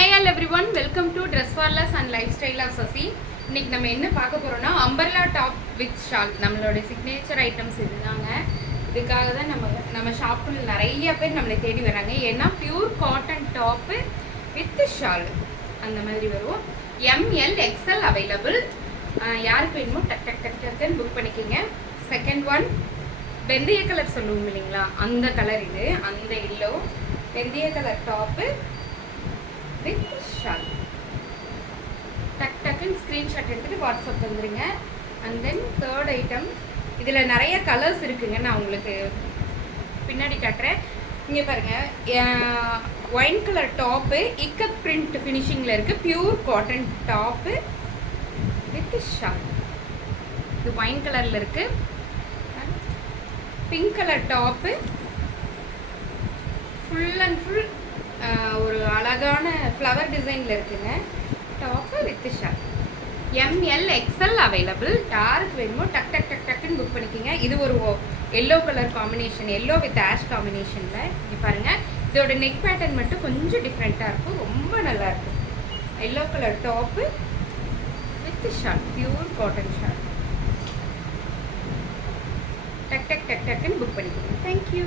Hi all everyone, welcome to Dress Warless and Lifestyle of Sasi. இன்னைக்கு நம்ம என்ன பார்க்க போறோம்னா அம்பர்லா டாப் வித் ஷால். நம்மளோட சிக்னேச்சர் ஐட்டம்ஸ் இதுதாங்க. இதுக்காக தான் நம்ம ஷாப்புல நிறைய பேர் நம்மளை தேடி வராங்க. ஏன்னா pure cotton top with shawl அந்த மாதிரி வரும். ML XL available. யாருக்கு வேணுமோ டக் டக் டக் டக்குன்னு புக் பண்ணிக்கோங்க. செகண்ட் ஒன் வெந்தய கலர் சொல்லுவோம் இல்லைங்களா, அந்த கலர் இது. அந்த எல்லோ வெந்தய கலர் டாப்பு வித் ஷால். டக் டக்குன்னு ஸ்க்ரீன்ஷாட் எடுத்துகிட்டு வாட்ஸ்அப் வந்துடுங்க. அண்ட் தென் தேர்ட் ஐட்டம், இதில் நிறைய கலர்ஸ் இருக்குங்க. நான் உங்களுக்கு பின்னாடி காட்டுறேன். இங்கே பாருங்கள், wine colour top ikat print ஃபினிஷிங்கில் இருக்குது. Pure cotton top with shawl. இது ஒயின் கலரில் இருக்குது. Pink colour top full and full ஒரு அழகான ஃப்ளவர் டிசைனில் இருக்குங்க. Top with shawl. ML XL available. யாருக்கு வேணுமோ டக் டக் டக் டக்குன்னு புக் பண்ணிக்கோங்க. இது ஒரு yellow colour combination, yellow with ash காம்பினேஷனில். இங்கே பாருங்கள், இதோட நெக் பேட்டர்ன் மட்டும் கொஞ்சம் டிஃப்ரெண்ட்டாக இருக்கும், ரொம்ப நல்லாயிருக்கும். Yellow colour top with shawl, pure cotton shawl. டக் டக் டக் டக்குன்னு புக் பண்ணிக்கோங்க. தேங்க்யூ.